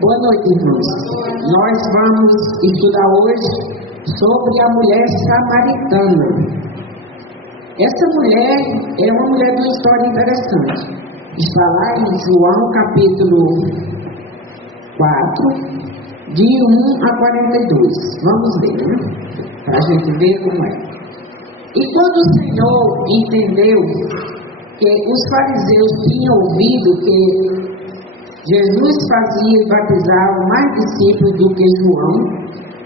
Boa noite, irmãos. Nós vamos estudar hoje sobre a mulher samaritana. Essa mulher é uma mulher de uma história interessante. Está lá em João capítulo 4, de 1 a 42. Vamos ler, né? Para a gente ver como é. E quando o Senhor entendeu que os fariseus tinham ouvido que Jesus fazia e batizava mais discípulos do que João,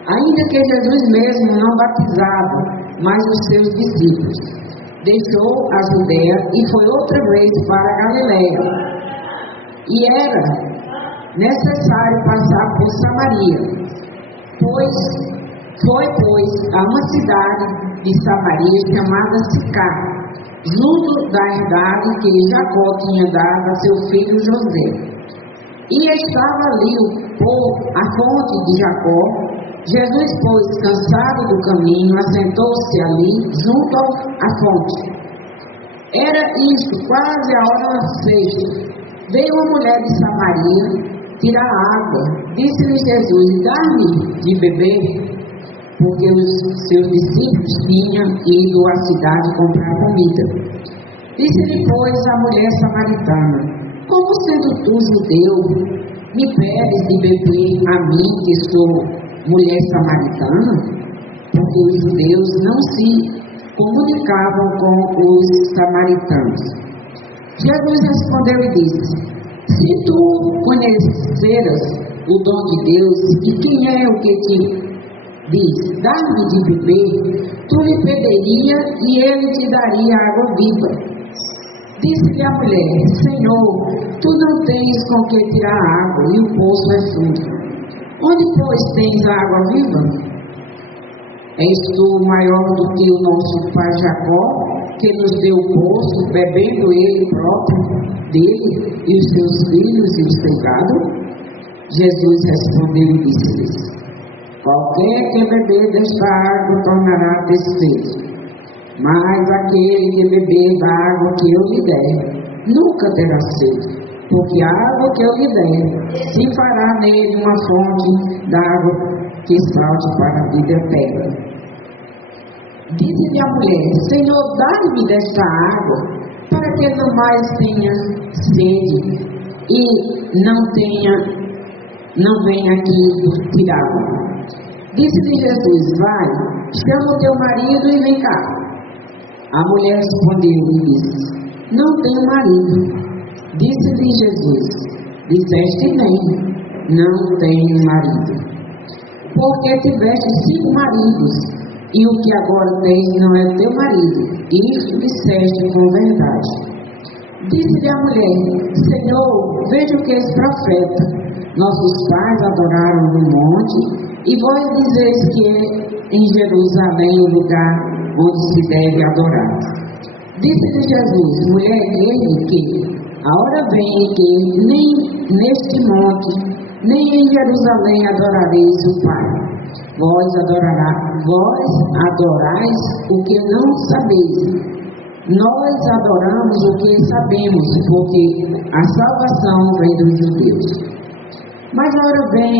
ainda que Jesus mesmo não batizava mais os seus discípulos, deixou a Judeia e foi outra vez para a Galileia. E era necessário passar por Samaria, pois a uma cidade de Samaria chamada Sicar, junto da herdade que Jacó tinha dado a seu filho José. E estava ali a fonte de Jacó. Jesus, pois, cansado do caminho, assentou-se ali junto à fonte. Era isto, quase a hora sexta. Veio uma mulher de Samaria tirar água. Disse-lhe Jesus: dá-me de beber, porque os seus discípulos tinham ido à cidade comprar comida. Disse-lhe, pois, a mulher samaritana: como sendo tu judeu, me pedes de beber a mim, que sou mulher samaritana? Porque os judeus não se comunicavam com os samaritanos. Jesus respondeu e disse: se tu conheceras o dom de Deus, e quem é o que te diz, dá-me de beber, tu lhe pediria e ele te daria água viva. Disse-lhe a mulher: Senhor, tu não tens com que tirar água, e o poço é fundo. Onde, pois, tens a água viva? És tu maior do que o nosso pai Jacó, que nos deu o poço, bebendo ele próprio dele, e os seus filhos e o seu gado? Jesus respondeu e disse-lhes: qualquer que beber desta água tornará a ter sede. Mas aquele que beber da água que eu lhe der, nunca terá sede, porque a água que eu lhe der, se fará nele uma fonte d'água que salte para a vida eterna. Disse-lhe a mulher: Senhor, dá-me desta água, para que não mais tenha sede, e não venha aqui tirar. Disse-lhe Jesus: vai, chama o teu marido e vem cá. A mulher respondeu e disse: não tenho marido. Disse-lhe Jesus: disseste bem, não tenho marido. Porque tiveste 5 maridos, e o que agora tens não é teu marido. Isto disseste com verdade. Disse-lhe a mulher: Senhor, vejo que és profeta. Nossos pais adoraram no monte, e vós dizeis que é em Jerusalém o lugar onde se deve adorar. Disse-lhe Jesus: mulher, eis que a hora vem que nem neste monte, nem em Jerusalém adorareis o Pai. Vós adorais o que não sabeis. Nós adoramos o que sabemos, porque a salvação vem dos judeus. Mas a hora vem,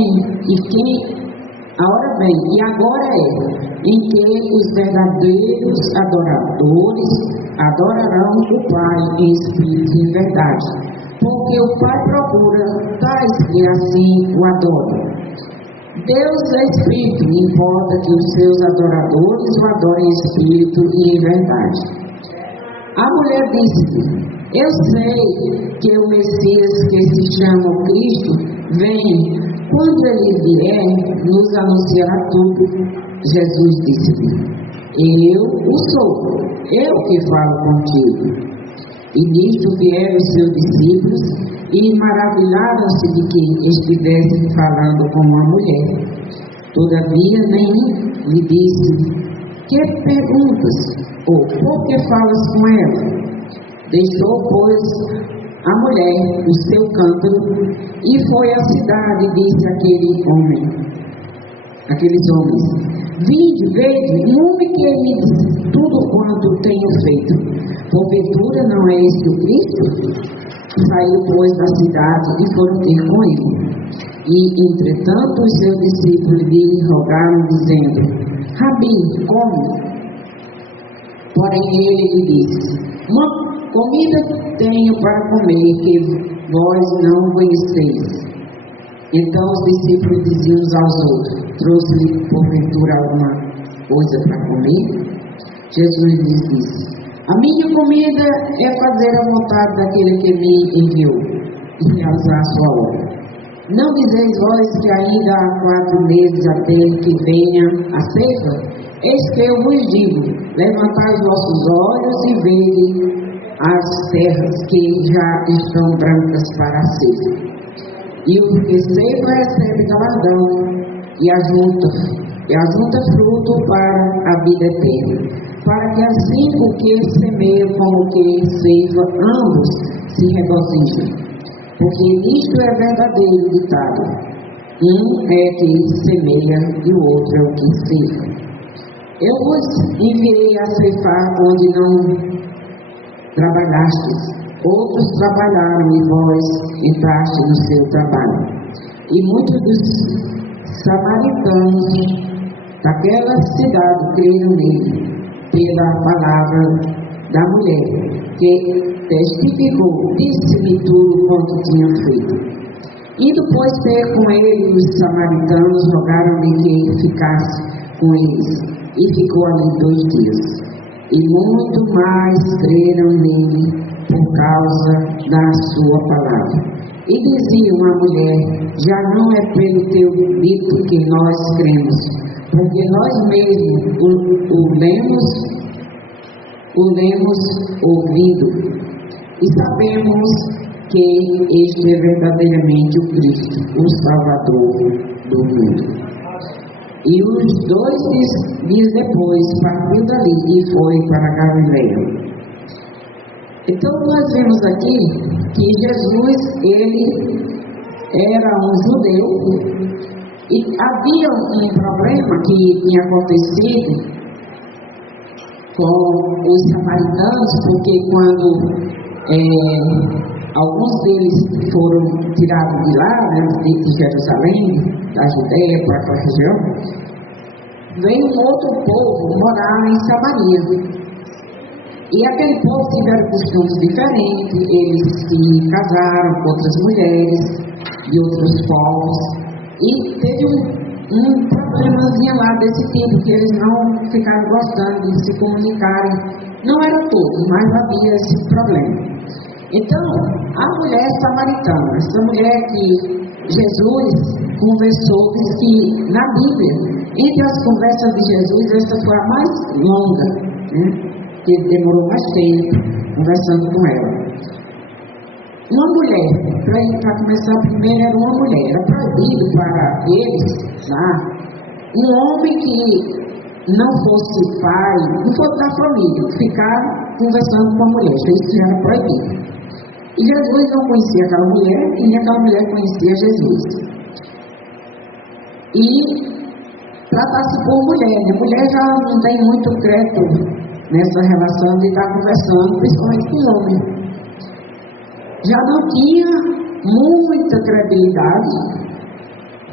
e agora é, em que os verdadeiros adoradores adorarão o Pai em espírito e em verdade, porque o Pai procura tais que assim o adoram. Deus é espírito, e importa que os seus adoradores o adorem em espírito e em verdade. A mulher disse-lhe: eu sei que o Messias, que se chama Cristo, vem. Quando ele vier, nos anunciará tudo. Jesus disse-lhe: eu o sou, eu que falo contigo. E nisto vieram os seus discípulos e maravilharam-se de que estivesse falando com uma mulher. Todavia nenhum lhe disse: que perguntas? Ou por que falas com ela? Deixou, pois, a mulher o seu cântaro e foi à cidade e disse àqueles homens: vinde, vede, um homem que me disse tudo quanto tenho feito. Porventura não é este o Cristo? Saiu, pois, da cidade e foram ter com ele. E, entretanto, os seus discípulos lhe rogaram, dizendo: Rabi, come. Porém, ele lhe disse: Uma comida tenho para comer que vós não conheceis. Então os discípulos diziam uns aos outros: Trouxe-lhe porventura alguma coisa para comer? Jesus lhes disse: A minha comida é fazer a vontade daquele que me enviou e realizar a sua obra. Não dizeis vós que ainda há 4 meses até que venha a ceifa? Eis que eu vos digo: levantai os vossos olhos e vede as terras que já estão brancas para a ceifa. E o que ceifa recebe galardão e ajunta fruto para a vida eterna, para que assim o que semeia como o que ceifa, ambos se regozijem. Porque isto é verdadeiro ditado: um é que semeia e o outro é o que ceifa. Eu vos enviei a ceifar onde não trabalhastes. Outros trabalharam e vós entraste no seu trabalho. E muitos dos samaritanos daquela cidade creram nele, pela palavra da mulher, que testificou, disse-me tudo quanto tinha feito. Indo, pois, ter com ele, os samaritanos rogaram-lhe que ele ficasse com eles, e ficou ali 2 dias. E muito mais creram nele por causa da sua palavra. E diziam à mulher: já não é pelo teu dito que nós cremos, porque nós mesmos o lemos ouvindo, e sabemos que este é verdadeiramente o Cristo, o Salvador do mundo. E os 2 dias depois partiu dali e foi para Galileia. Então nós vemos aqui que Jesus, ele era um judeu e havia um problema que tinha acontecido com os samaritanos, porque quando alguns deles foram tirados de lá, né, de Jerusalém, da Judeia para aquela região, veio um outro povo morar em Samaria. E aquele povo tiveram costumes diferentes, eles se casaram com outras mulheres de outros povos, e teve um problemazinho lá desse tipo, que eles não ficaram gostando de se comunicarem. Não eram todos, mas havia esse problema. Então, a mulher samaritana, essa mulher que Jesus conversou, diz que na Bíblia, entre as conversas de Jesus, essa foi a mais longa, né? Que demorou mais tempo conversando com ela. Uma mulher, para começar primeiro, era uma mulher. Era proibido para eles, um homem que não fosse pai, não fosse da família, ficar conversando com a mulher. Isso era proibido. E Jesus não conhecia aquela mulher, e nem aquela mulher conhecia Jesus. E tratasse por mulher. A mulher já não tem muito crédito nessa relação de estar conversando, principalmente com o homem. Já não tinha muita credibilidade.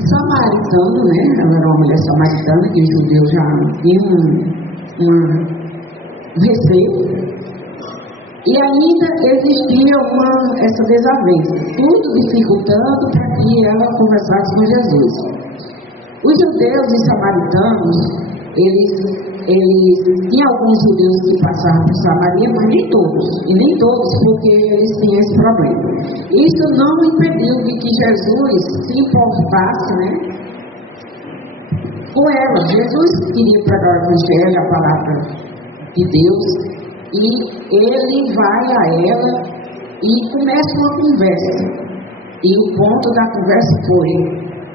Samaritano, né? Ela era uma mulher samaritana, que os judeus já tinham um receio. E ainda existia essa desavença, tudo dificultando para que ela conversasse com Jesus. Os judeus e samaritanos, eles tinham alguns judeus que passavam por Samaria, mas nem todos, e nem todos porque eles tinham esse problema. Isso não impediu de que Jesus se importasse, né, com ela. Jesus queria pregar o Evangelho, a palavra de Deus, e ele vai a ela e começa uma conversa. E o ponto da conversa foi: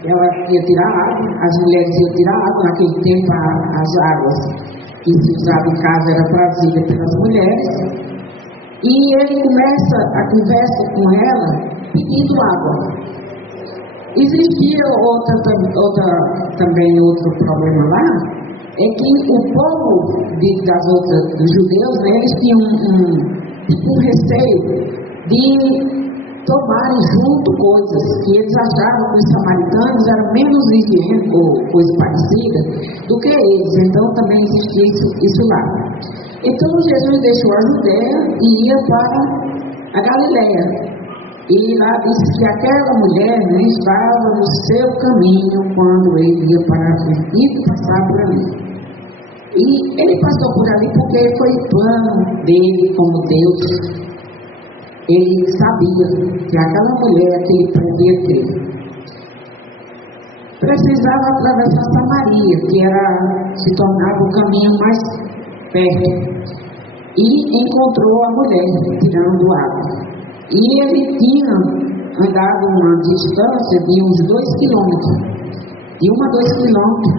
ela ia tirar água, as mulheres iam tirar água. Naquele tempo as águas que se usava em casa eram trazidas pelas mulheres, e ele começa a conversa com ela pedindo água. Existia também outro problema lá, é que o povo dos judeus, né, eles tinham um receio de tomarem junto coisas que eles achavam que os samaritanos eram menos higiênicos ou coisa parecida do que eles. Então também existia isso lá. Então Jesus deixou a Judéia e ia para a Galileia. E lá disse que aquela mulher estava no seu caminho quando ele ia para e passar por ali. E ele passou por ali porque foi o plano dele como Deus. Ele sabia que aquela mulher que ele previa ter precisava atravessar Samaria, que se tornava o caminho mais perto. E encontrou a mulher tirando água. E ele tinha andado uma distância de uns 2 quilômetros. De 1 a 2 quilômetros.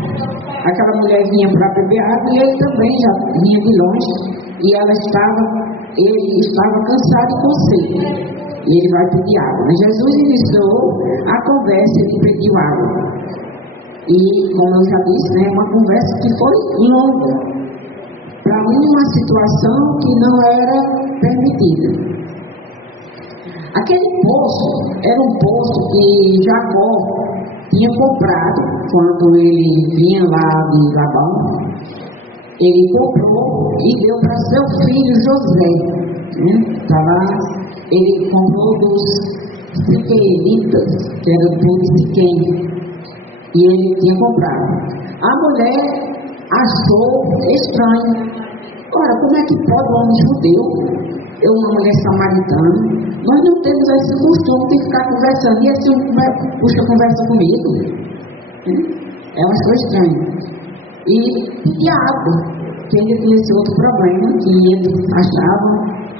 Aquela mulher vinha para beber água e ele também já vinha de longe. E ele estava cansado e com sede. E ele vai pedir água. Mas Jesus iniciou a conversa e ele pediu água. E, como eu já disse, uma conversa que foi longa. Para mim, uma situação que não era permitida. Aquele poço era um poço que Jacó tinha comprado quando ele vinha lá de Labão. Ele comprou e deu para seu filho José. Ele comprou dos siqueemitas, que era do povo de Siquém, e ele tinha comprado. A mulher achou estranho. Ora, como é que pode um homem judeu, uma mulher samaritana? Nós não temos esse costume de ficar conversando e esse puxa conversa comigo. Ela achou estranho. E pedia água, que ele tinha esse outro problema, que eles achavam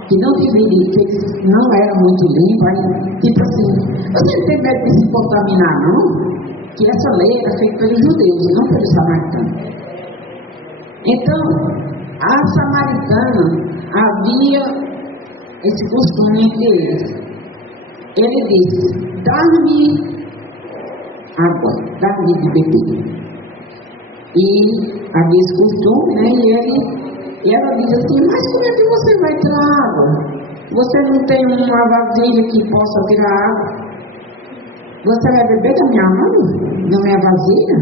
que não deveria, que eles não era muito limpo. Tipo assim, você não tem medo de se contaminar, não? Que essa lei era feita pelos judeus, não pelos samaritanos. Então, a samaritana havia esse costume entre eles. Ele disse: dá-me água, dá-me de beber. E havia esse costume, e ela disse assim: mas como é que você vai tirar água? Você não tem uma vasilha que possa tirar água? Você vai beber da minha mão? Da minha vasilha?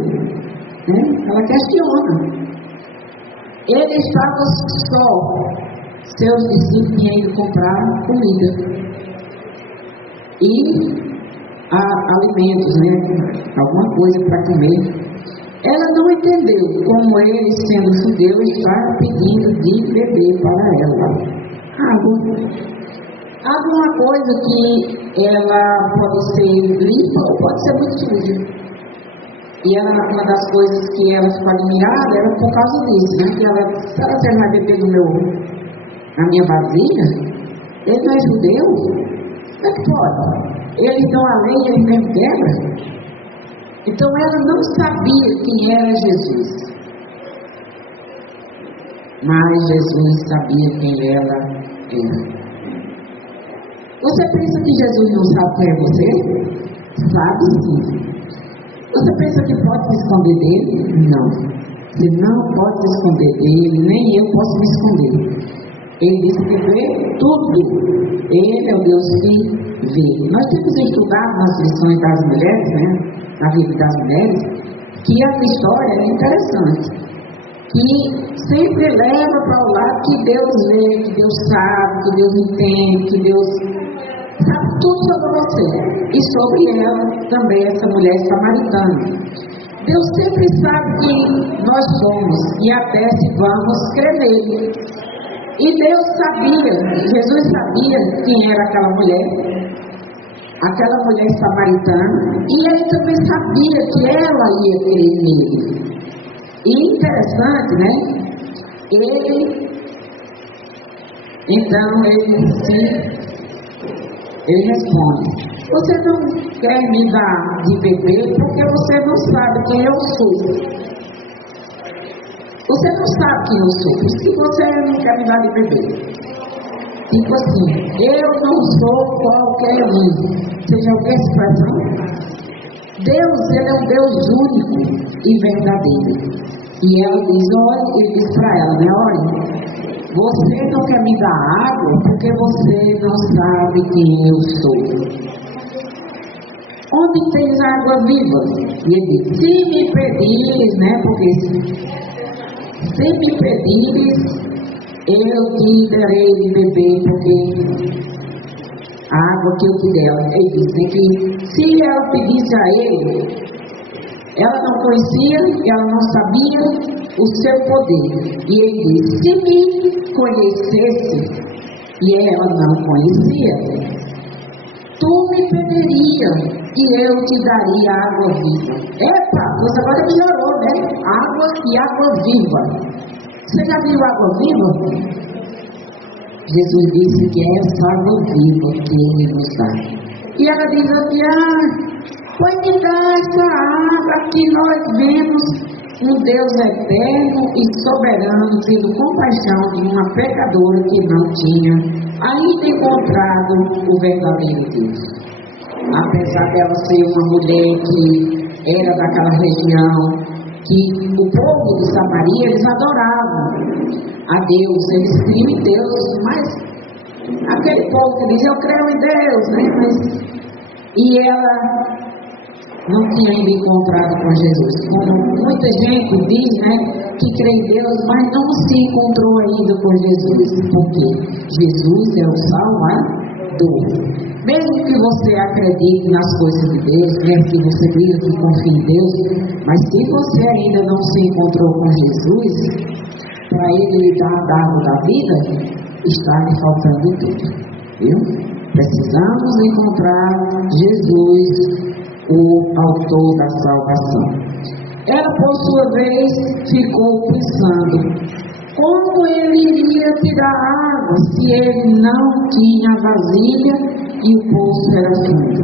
Ela questiona. Ele estava só. Seus discípulos tinham ido comprar comida e alimentos, alguma coisa para comer. Ela não entendeu como ele, sendo judeu, estava pedindo de beber para ela água. Água é uma coisa que ela pode ser limpa ou pode ser muito suja. E uma das coisas que ela ficou admirada era por causa disso, que ela disse: você vai beber a minha vasilha? Ele não é judeu? Como é que pode? Eles dão a lei e ele mesmo quebra? Então ela não sabia quem era Jesus. Mas Jesus sabia quem ela era. Você pensa que Jesus não sabe quem é você? Sabe sim. Você pensa que pode se esconder dele? Não. Você não pode se esconder dele, nem eu posso me esconder. Ele disse que vê tudo. Ele é o Deus que vê. Nós temos estudado nas lições das mulheres, na vida das mulheres, que essa história é interessante. Que sempre leva para o lado que Deus vê, que Deus sabe, que Deus entende, que Deus sabe tudo sobre você. E sobre ela também, essa mulher samaritana. Deus sempre sabe quem nós somos e até se vamos crer nele. E Deus sabia, Jesus sabia quem era aquela mulher samaritana, e ele também sabia que ela ia crer nele. E interessante, ele responde: você não quer me dar de beber porque você não sabe quem eu sou. Você não sabe quem eu sou, por isso que você não quer me dar de beber. Tipo assim, eu não sou qualquer um. Você já ouviu essa expressão? Deus, ele é um Deus único e verdadeiro. E ela diz, ele diz para ela, olha, você não quer me dar água porque você não sabe quem eu sou. Onde tens água viva? E ele diz, se me pedires, né? Porque se me pedires, eu te darei de beber, porque a água que eu te der. Ele diz que se ela pedisse a ele, ela não conhecia, ela não sabia o seu poder. E ele diz, se me conhecesse, e ela não conhecia, tu me pedirias e eu te daria água viva. Epa, você agora melhorou, né? Água e água viva. Você já viu água viva? Jesus disse que é essa água viva que ele nos dá. E ela diz assim, foi me dar essa água que nós vemos um Deus eterno e soberano tendo compaixão de uma pecadora que não tinha ainda encontrado o verdadeiro Deus. Apesar dela ser uma mulher que era daquela região, que o povo de Samaria, eles adoravam a Deus, eles criam em Deus, mas aquele povo que diz, eu creio em Deus, né? E ela não tinha ainda encontrado com Jesus. Como muita gente diz, né, que crê em Deus, mas não se encontrou ainda com Jesus, porque Jesus é o Salvador. Mesmo que você acredite nas coisas de Deus, mesmo que você diga que confie em Deus, mas se você ainda não se encontrou com Jesus, para Ele lhe dar a dádiva da vida, está lhe faltando tudo. Viu? Precisamos encontrar Jesus, o autor da salvação. Ela, por sua vez, ficou pensando, como ele iria tirar água se ele não tinha vasilha e o poço era fundo?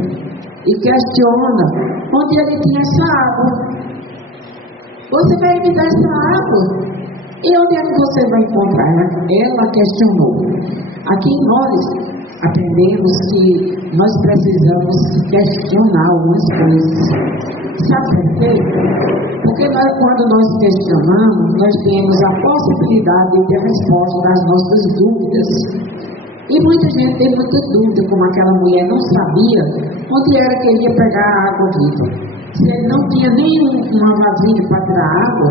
E questiona, onde ele tinha essa água? Você vai me dar essa água? E onde é que você vai encontrar? Ela questionou. Aqui nós aprendemos que nós precisamos questionar algumas coisas. Sabe por quê? Porque quando nós questionamos, nós temos a possibilidade de ter a resposta das nossas dúvidas. E muita gente tem muita dúvida, como aquela mulher não sabia onde era que ele ia pegar a água viva. Se ele não tinha nem uma vasilha para tirar água,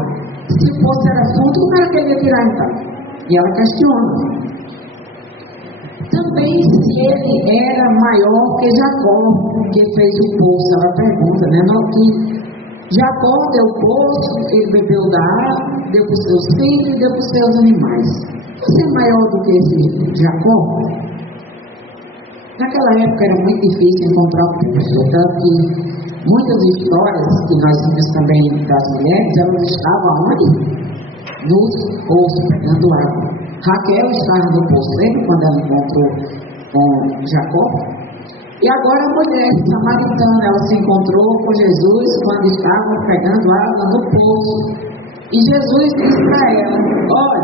se fosse era fundo, como era que ele ia tirar então? E ela questiona. Também se ele era maior que Jacó, que fez o poço. Ela pergunta, né? Não, que Jacó deu o poço, ele bebeu da água, deu para os seus filhos e deu para os seus animais. Você é maior do que esse Jacó? Naquela época era muito difícil encontrar o poço, tanto que muitas histórias que nós vimos também das mulheres, elas estavam onde? Nos poços, pegando água. Raquel estava no poço, lembra quando ela encontrou com Jacó? E agora a mulher samaritana, ela se encontrou com Jesus quando estava pegando água no poço. E Jesus disse para ela, olha,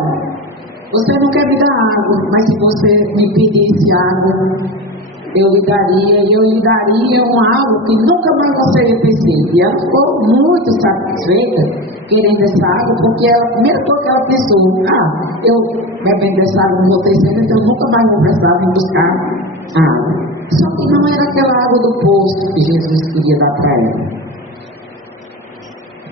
você não quer me dar água, mas se você me pedisse água, eu lhe daria uma água que nunca mais você ia ter sede. E ela ficou muito satisfeita querendo essa água, porque a primeira coisa que ela pensou, eu bebendo essa água não vou ter sede, então eu nunca mais vou precisar vir buscar água. Só que não era aquela água do poço que Jesus queria dar para ela.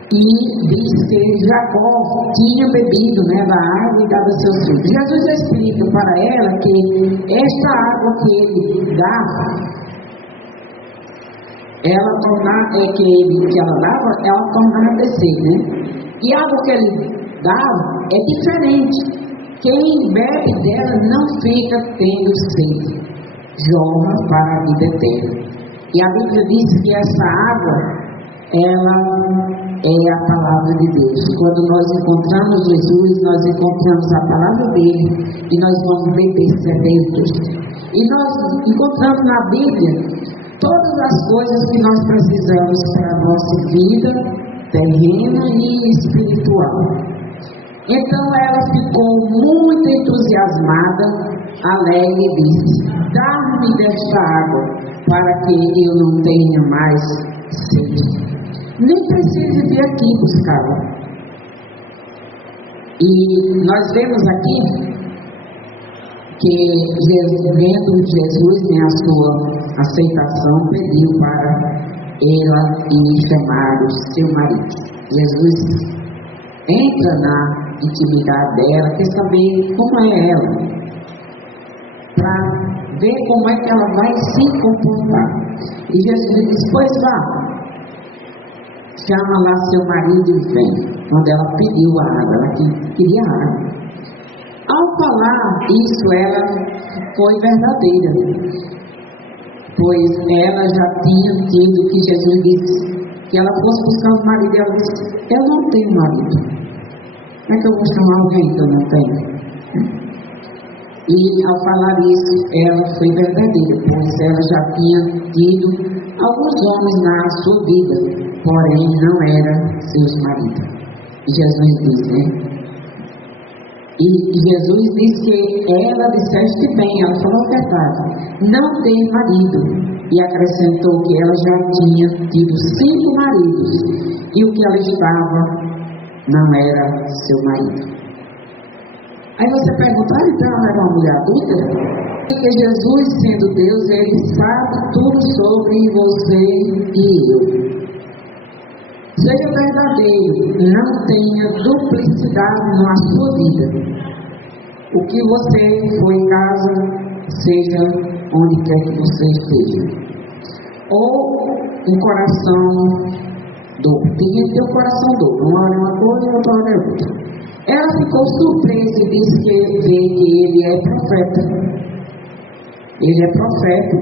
E diz que Jacó tinha bebido, né, da água e dado a seus filhos. Jesus explica para ela que esta água que ele dá, que ela dava, ela tornava descer, né? E a água que ele dava é diferente. Quem bebe dela não fica tendo sede, jorra para a vida eterna. E a Bíblia diz que essa água, ela é a palavra de Deus. Quando nós encontramos Jesus, nós encontramos a palavra dele e nós vamos beber sedentos. E nós encontramos na Bíblia todas as coisas que nós precisamos para a nossa vida terrena e espiritual. Então ela ficou muito entusiasmada, alegre e disse, dá-me desta água para que eu não tenha mais sede. Nem precisa vir aqui buscá-la. E nós vemos aqui que vendo Jesus, né, a sua aceitação, pediu para ela ir chamar o seu marido. Jesus entra na intimidade dela, quer saber como é ela, para ver como é que ela vai se comportar. E Jesus diz: pois vá, chama lá seu marido e vem. Quando ela pediu a água, ela queria água. Ao falar isso, ela foi verdadeira, pois ela já tinha tido que Jesus disse que ela fosse buscar o marido. Ela disse: eu não tenho marido, como é que eu vou chamar alguém que eu não tenho? E ao falar isso, ela foi verdadeira, pois ela já tinha tido alguns homens na sua vida, porém não eram seus maridos. E Jesus disse, né? E Jesus disse que ela disseste bem, ela falou a verdade, não tem marido. E acrescentou que ela já tinha tido 5 maridos, e o que ela estava não era seu marido. Aí você pergunta: então ela era uma mulher adulta? Porque Jesus, sendo Deus, Ele sabe tudo sobre você e eu. Seja verdadeiro, não tenha duplicidade na sua vida. O que você for em casa, seja onde quer que você esteja. Ou um coração dobro. Tem que ter um coração dobro. Uma hora é uma coisa, outra hora é outra. Ela ficou surpresa e disse que vê que ele é profeta. Ele é profeta.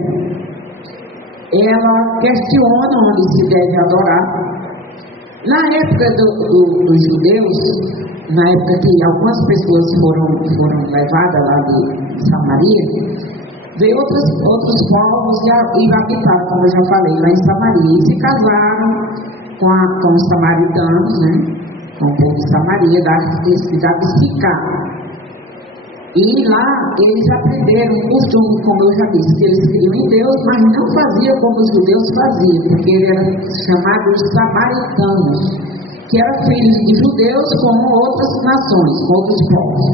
Ela questiona onde se deve adorar. Na época dos judeus, na época que algumas pessoas foram levadas lá de Samaria, veio outros povos e habitaram, como eu já falei, lá em Samaria. E se casaram com os samaritanos, né? Com o povo de Samaria, da cidade de Sicá. E lá eles aprenderam um costume, como eu já disse, que eles criam em Deus, mas não faziam como os judeus faziam, porque eles eram chamados samaritanos, que eram filhos de judeus como outras nações, outros povos.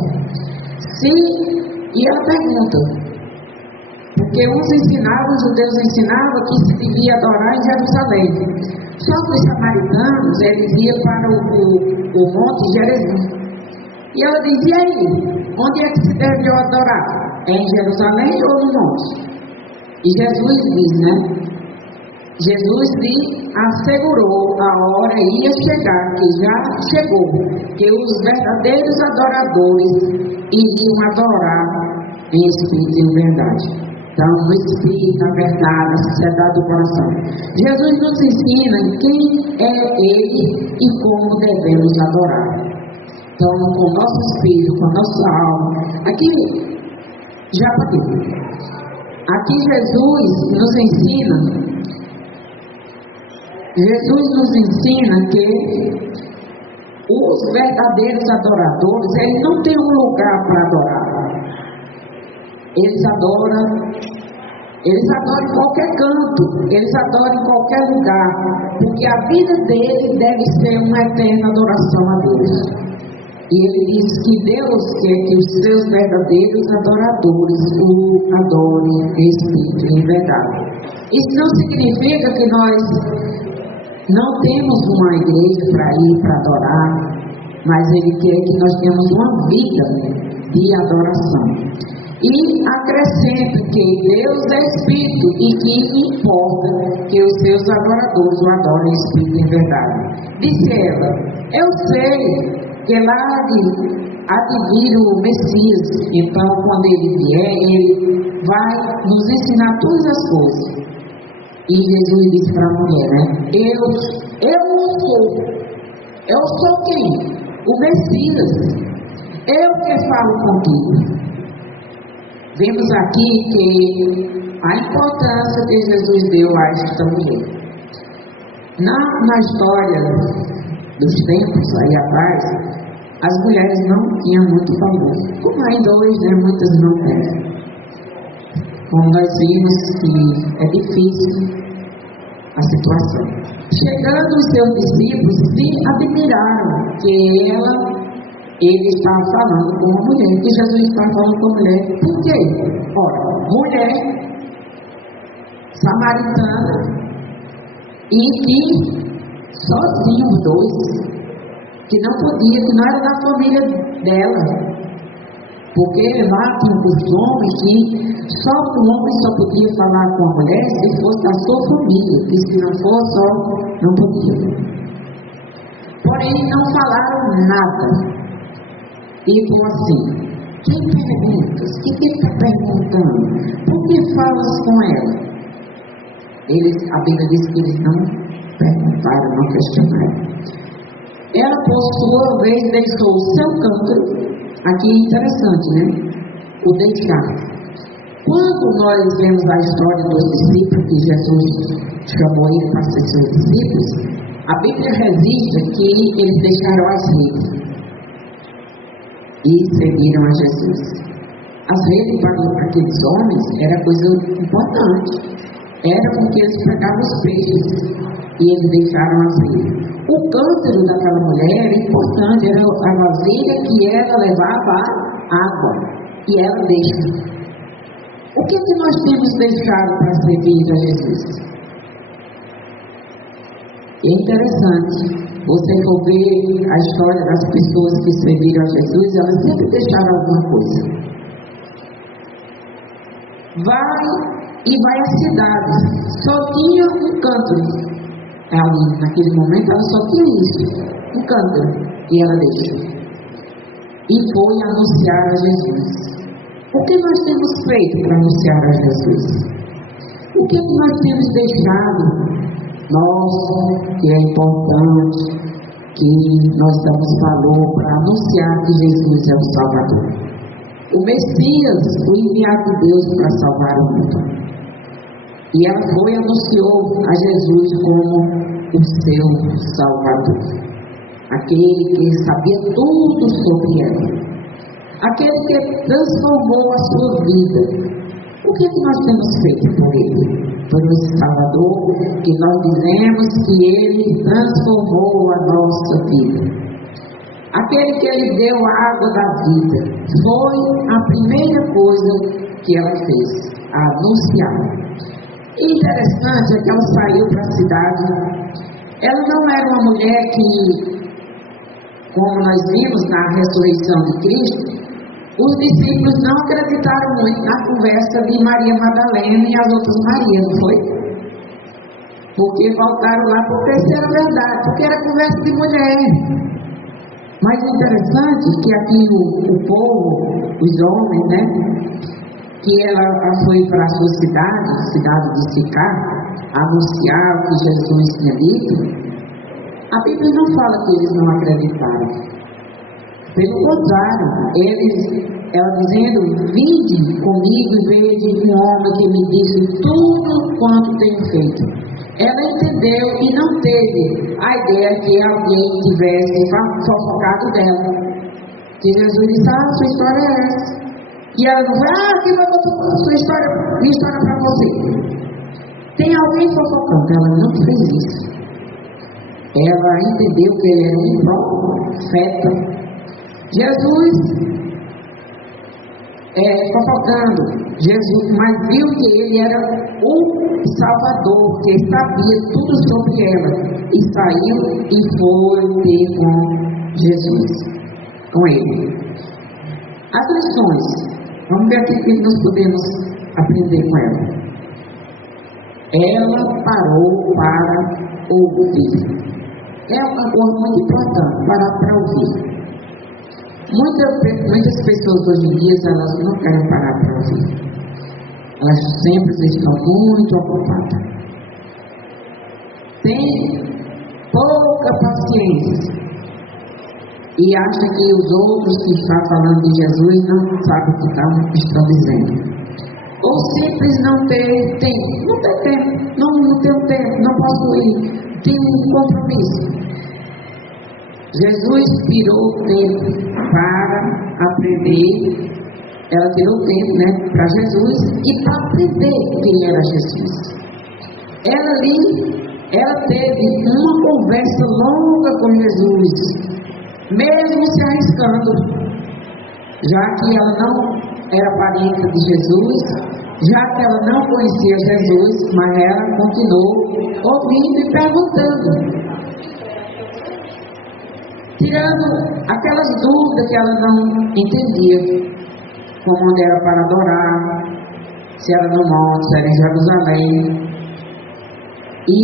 E ela pergunta, porque uns ensinavam, os judeus ensinavam que se devia adorar em Jerusalém. Só que os samaritanos, eles iam para o monte Gerizim. E ela diz: e aí, onde é que se deve adorar? É em Jerusalém ou no monte? E Jesus diz, né? Jesus lhe assegurou a hora ia chegar, que já chegou, que os verdadeiros adoradores iriam adorar em espírito e em verdade. Então, no espírito, na verdade, na sinceridade do coração. Jesus nos ensina quem é Ele e como devemos adorar. Então, com o nosso espírito, com a nossa alma. Aqui, já falei. Aqui Jesus nos ensina que os verdadeiros adoradores, eles não têm um lugar para adorar. Eles adoram em qualquer canto, eles adoram em qualquer lugar, porque a vida deles deve ser uma eterna adoração a Deus. E ele diz que Deus quer que os seus verdadeiros adoradores o adorem em espírito e em verdade. Isso não significa que nós não temos uma igreja para ir para adorar, mas ele quer que nós tenhamos uma vida de adoração. E acrescenta que Deus é espírito e que importa que os seus adoradores o adorem em espírito e em verdade. Disse ela: eu sei que lá há de vir o Messias, então quando ele vier, ele vai nos ensinar todas as coisas. E Jesus disse para a mulher, né? Eu sou quem? O Messias. Eu que falo contigo. Vemos aqui que a importância que Jesus deu a esta mulher. Na história dos tempos aí atrás, as mulheres não tinham muito valor. Como ainda hoje, né, muitas não têm. Como nós vimos que é difícil a situação. Chegando os seus discípulos, se admiraram que ela ele estava falando com uma mulher, que Jesus estava falando com a mulher. Por quê? Ora, mulher samaritana e que sozinho os dois, que não podia, que não era da família dela, porque lá tinha um costume que só o homem só podia falar com a mulher se fosse da sua família, que se não fosse só, não podia. Porém, não falaram nada. Tipo assim, quem perguntas? O que está perguntando? Por que falas com ela? A Bíblia diz que eles não perguntaram, não questionaram. Ela, por sua vez, deixou o seu cântaro. Aqui é interessante, né? O deixar. Quando nós vemos a história dos discípulos, que Jesus chamou ele para ser seus discípulos, a Bíblia registra que eles deixaram as redes e seguiram a Jesus. As redes para aqueles homens era coisa importante. Era porque eles pegavam os peixes e eles deixaram as redes. O cântaro daquela mulher era importante, era a vasilha que ela levava água e ela deixa. O que nós temos deixado para servir a Jesus? É interessante, você for ver a história das pessoas que serviram a Jesus, elas sempre deixaram alguma coisa. Vai à cidade, só tinha um cântaro. Ali, naquele momento, ela só tinha isso, um cântaro, e ela deixou. E foi anunciar a Jesus. O que nós temos feito para anunciar a Jesus? O que nós temos deixado? Nós, que é importante, que nós damos valor para anunciar que Jesus é o Salvador. O Messias, o enviado de Deus para salvar o mundo. E ela foi e anunciou a Jesus como o seu Salvador. Aquele que sabia tudo sobre ela. Aquele que transformou a sua vida. O que nós temos feito por ele? Por esse Salvador, que nós dizemos que ele transformou a nossa vida. Aquele que ele deu a água da vida. Foi a primeira coisa que ela fez, a anunciar. Interessante é que ela saiu para a cidade. Ela não era uma mulher que, como nós vimos na ressurreição de Cristo, os discípulos não acreditaram muito na conversa de Maria Madalena e as outras Marias, não foi? Porque voltaram lá porque isso era verdade, porque era conversa de mulher. Mas interessante que aqui o povo, os homens, né? Que ela foi para a sua cidade de Sicar, anunciar o que Jesus tinha dito. A Bíblia não fala que eles não acreditaram. Pelo contrário, ela dizendo, vinde comigo e veja um homem que me disse tudo quanto tenho feito. Ela entendeu e não teve a ideia que alguém tivesse fofocado dela. Que Jesus disse, sua história é essa. E ela não vai, quem vai contar a sua história, minha história para você? Tem alguém fofocando, ela não fez isso. Ela entendeu que ele era um profeta. Jesus fofocando, Jesus, mas viu que ele era o Salvador, que sabia tudo sobre ela. E saiu e foi ter com Jesus, com ele. As lições. Vamos ver aqui o que nós podemos aprender com ela. Ela parou para ouvir. É uma coisa muito importante, parar para ouvir. Muitas pessoas hoje em dia, elas não querem parar para ouvir. Elas sempre estão muito ocupadas. Tem pouca paciência. E acha que os outros que estão falando de Jesus não sabem o que estão dizendo. Ou simples não ter tempo. Não tem tempo. Não tenho tempo. Não posso ir. Tenho um compromisso. Jesus tirou o tempo para aprender. Ela tirou o tempo, né, para Jesus e para aprender quem era Jesus. Ela teve uma conversa longa com Jesus. mesmo se arriscando, já que ela não era parente de Jesus, já que ela não conhecia Jesus, mas ela continuou ouvindo e perguntando, tirando aquelas dúvidas que ela não entendia, como onde era para adorar, se era no monte, se era em Jerusalém, e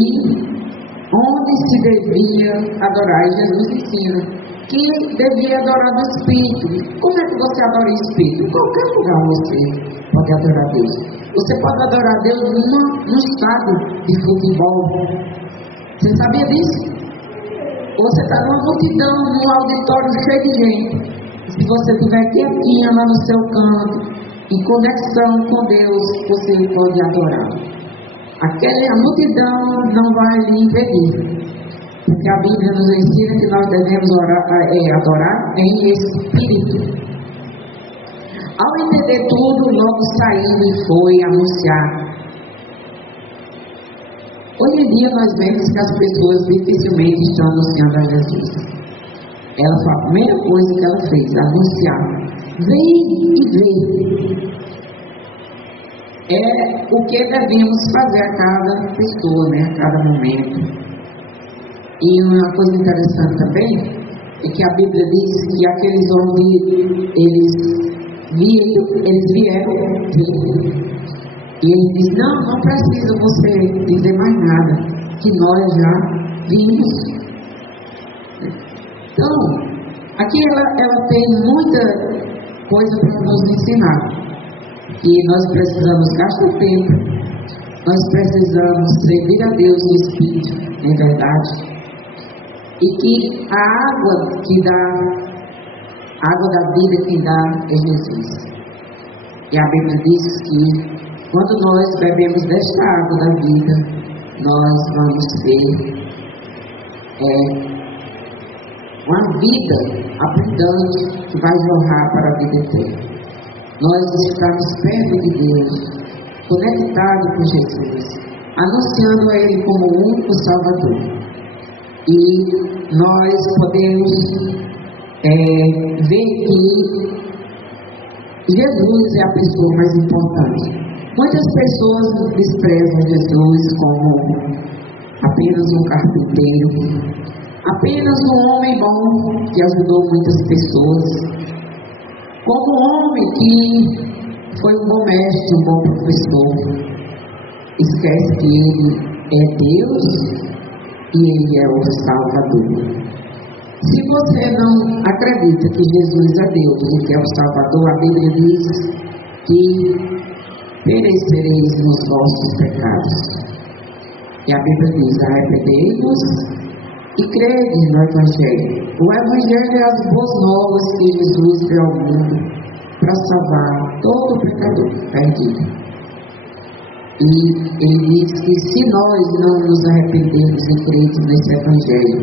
onde se devia adorar. E Jesus ensina que devia adorar no Espírito. Como é que você adora o Espírito? Em qualquer lugar você pode adorar Deus. Você pode adorar Deus num estádio de futebol. Você sabia disso? Você está numa multidão, num auditório cheio de gente. Se você estiver quietinha lá no seu canto, em conexão com Deus, você pode adorar. A multidão não vai lhe impedir. Porque a Bíblia nos ensina que nós devemos adorar em espírito. Ao entender tudo, logo saiu e foi anunciar. Hoje em dia nós vemos que as pessoas dificilmente estão anunciando a Jesus. Ela foi a primeira coisa que ela fez, anunciar. Vem e vê. É o que devemos fazer a cada pessoa, né? A cada momento. E uma coisa interessante também é que a Bíblia diz que aqueles homens, eles vieram ver. E ele diz, não precisa você dizer mais nada, que nós já vimos. Então, aqui ela tem muita coisa para nos ensinar. E nós precisamos gastar tempo, nós precisamos servir a Deus no Espírito, em verdade. E que a água que dá, a água da vida que dá é Jesus. E a Bíblia diz que quando nós bebemos desta água da vida, nós vamos ter uma vida abundante que vai jorrar para a vida eterna. Nós estamos perto de Deus, conectados com Jesus, anunciando a Ele como o único Salvador. E nós podemos ver que Jesus é a pessoa mais importante. Muitas pessoas desprezam Jesus como apenas um carpinteiro, apenas um homem bom que ajudou muitas pessoas, como um homem que foi um bom mestre, um bom professor. Esquece que ele é Deus e Ele é o Salvador. Se você não acredita que Jesus é Deus e que é o Salvador, a Bíblia diz que perecereis nos vossos pecados. E a Bíblia diz, arrependei-vos e crede no Evangelho. O Evangelho é as boas novas que Jesus veio ao mundo para salvar todo pecador perdido. E ele diz que se nós não nos arrependermos e crermos nesse Evangelho,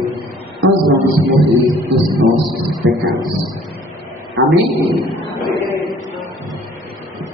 nós vamos morrer dos nossos pecados. Amém?